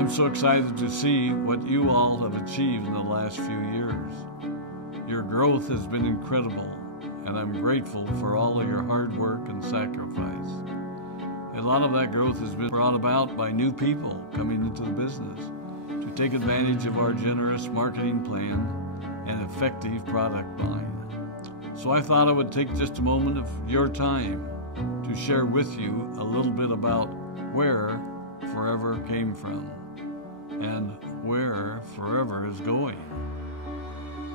I'm so excited to see what you all have achieved in the last few years. Your growth has been incredible, and I'm grateful for all of your hard work and sacrifice. A lot of that growth has been brought about by new people coming into the business to take advantage of our generous marketing plan and effective product line. So I thought I would take just a moment of your time to share with you a little bit about where Forever came from and where Forever is going.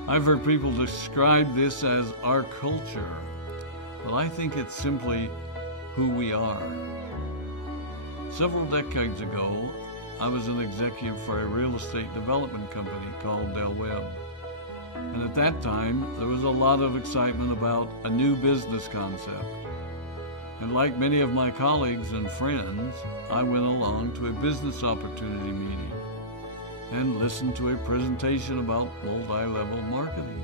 I've heard people describe this as our culture, but I think it's simply who we are. Several decades ago, I was an executive for a real estate development company called Del Webb. And at that time, there was a lot of excitement about a new business concept. And like many of my colleagues and friends, I went along to a business opportunity meeting and listened to a presentation about multi-level marketing.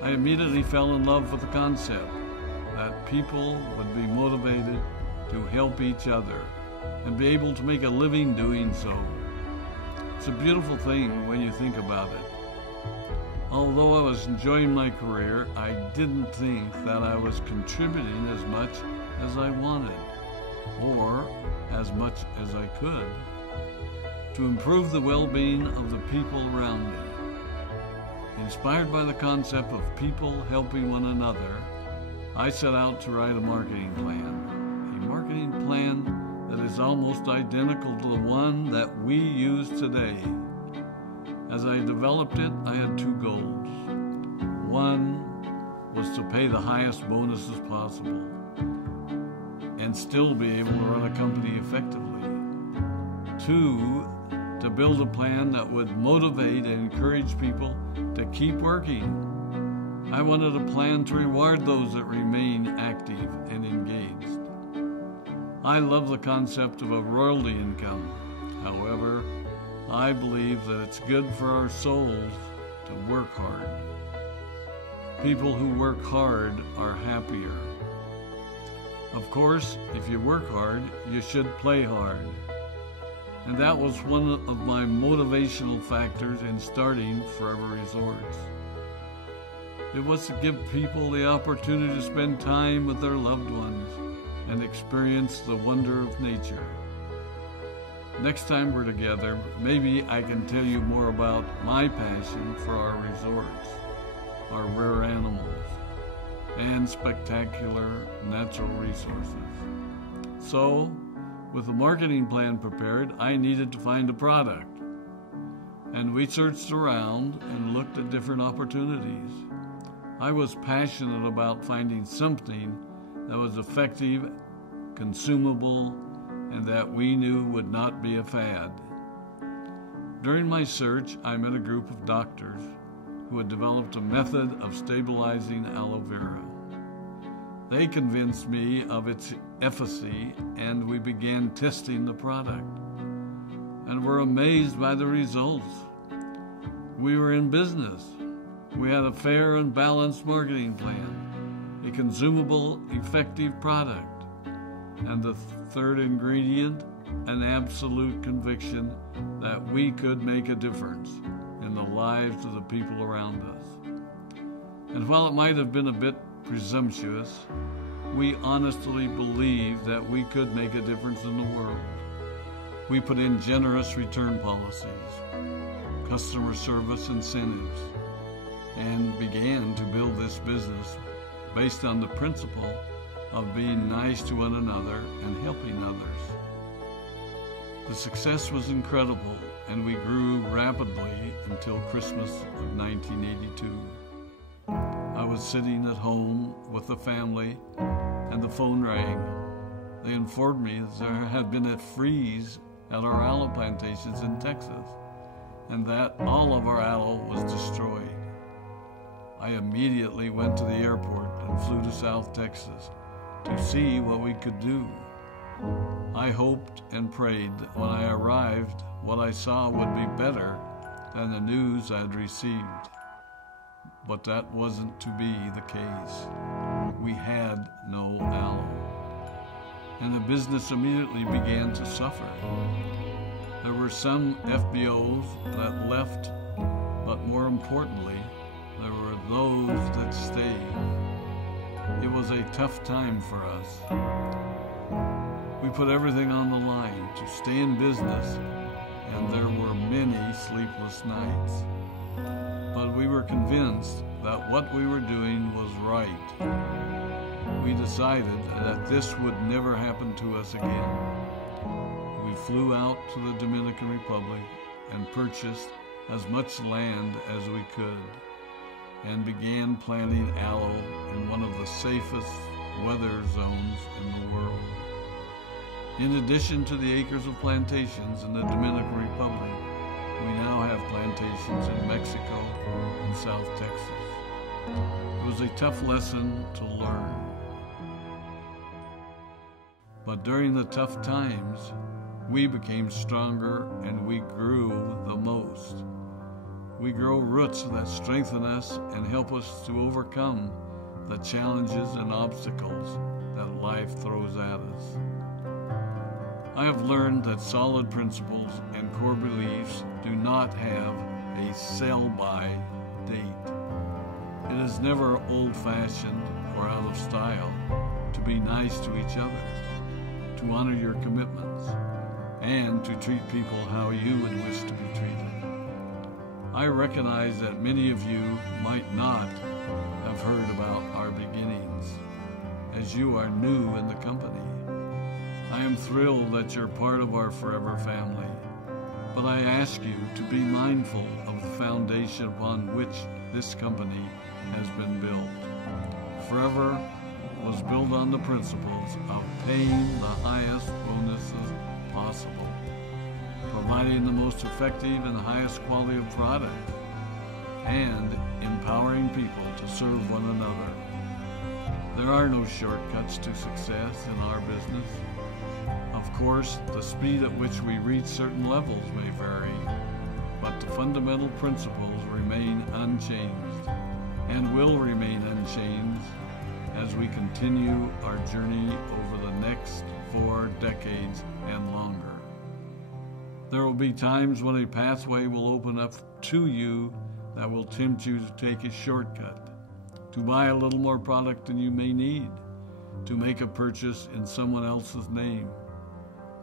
I immediately fell in love with the concept that people would be motivated to help each other and be able to make a living doing so. It's a beautiful thing when you think about it. Although I was enjoying my career, I didn't think that I was contributing as much as I wanted, or as much as I could, to improve the well-being of the people around me. Inspired by the concept of people helping one another, I set out to write a marketing plan that is almost identical to the one that we use today. As I developed it, I had two goals. One was to pay the highest bonuses possible and still be able to run a company effectively. Two, to build a plan that would motivate and encourage people to keep working. I wanted a plan to reward those that remain active and engaged. I love the concept of a royalty income. However, I believe that it's good for our souls to work hard. People who work hard are happier. Of course, if you work hard, you should play hard. And that was one of my motivational factors in starting Forever Resorts. It was to give people the opportunity to spend time with their loved ones and experience the wonder of nature. Next time we're together, maybe I can tell you more about my passion for our resorts, our rare animals, and spectacular natural resources. So, with the marketing plan prepared, I needed to find a product. And we searched around and looked at different opportunities. I was passionate about finding something that was effective, consumable, and that we knew would not be a fad. During my search, I met a group of doctors who had developed a method of stabilizing aloe vera. They convinced me of its efficacy, and we began testing the product, and were amazed by the results. We were in business. We had a fair and balanced marketing plan, a consumable, effective product, and the third ingredient, an absolute conviction that we could make a difference in the lives of the people around us. And while it might have been a bit presumptuous, we honestly believed that we could make a difference in the world. We put in generous return policies, customer service incentives, and began to build this business based on the principle of being nice to one another and helping others. The success was incredible, and we grew rapidly until Christmas of 1982. I was sitting at home with the family, and the phone rang. They informed me that there had been a freeze at our aloe plantations in Texas, and that all of our aloe was destroyed. I immediately went to the airport and flew to South Texas to see what we could do. I hoped and prayed that when I arrived, what I saw would be better than the news I'd received. But that wasn't to be the case. We had no aloe, and the business immediately began to suffer. There were some FBOs that left, but more importantly, there were those that stayed. It was a tough time for us. We put everything on the line to stay in business, and there were many sleepless nights. But we were convinced that what we were doing was right. We decided that this would never happen to us again. We flew out to the Dominican Republic and purchased as much land as we could and began planting aloe in one of the safest weather zones in the world. In addition to the acres of plantations in the Dominican Republic, we now have plantations in Mexico and South Texas. It was a tough lesson to learn. But during the tough times, we became stronger and we grew the most. We grow roots that strengthen us and help us to overcome the challenges and obstacles that life throws at us. I have learned that solid principles and core beliefs do not have a sell-by date. It is never old-fashioned or out of style to be nice to each other, to honor your commitments, and to treat people how you would wish to be treated. I recognize that many of you might not have heard about our beginnings, as you are new in the company. I am thrilled that you're part of our forever family, but I ask you to be mindful of the foundation upon which this company has been built. Forever was built on the principles of paying the highest bonuses possible, providing the most effective and highest quality of product, and empowering people to serve one another. There are no shortcuts to success in our business. Of course, the speed at which we reach certain levels may vary, but the fundamental principles remain unchanged and will remain unchanged as we continue our journey over the next 4 decades and longer. There will be times when a pathway will open up to you that will tempt you to take a shortcut, to buy a little more product than you may need, to make a purchase in someone else's name,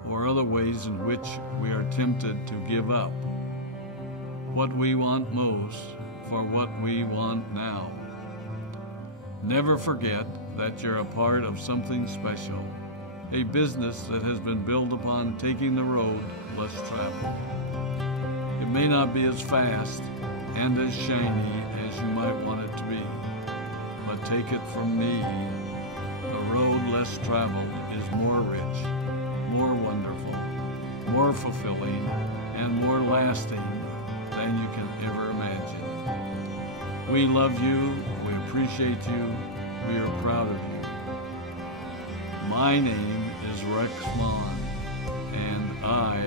or other ways in which we are tempted to give up what we want most for what we want now. Never forget that you're a part of something special, a business that has been built upon taking the road less traveled. It may not be as fast and as shiny as you might want it to be, but take it from me, the road less traveled is more rich, more wonderful, more fulfilling, and more lasting than you can ever imagine. We love you, we appreciate you, we are proud of you. My name is Rex Mon, and I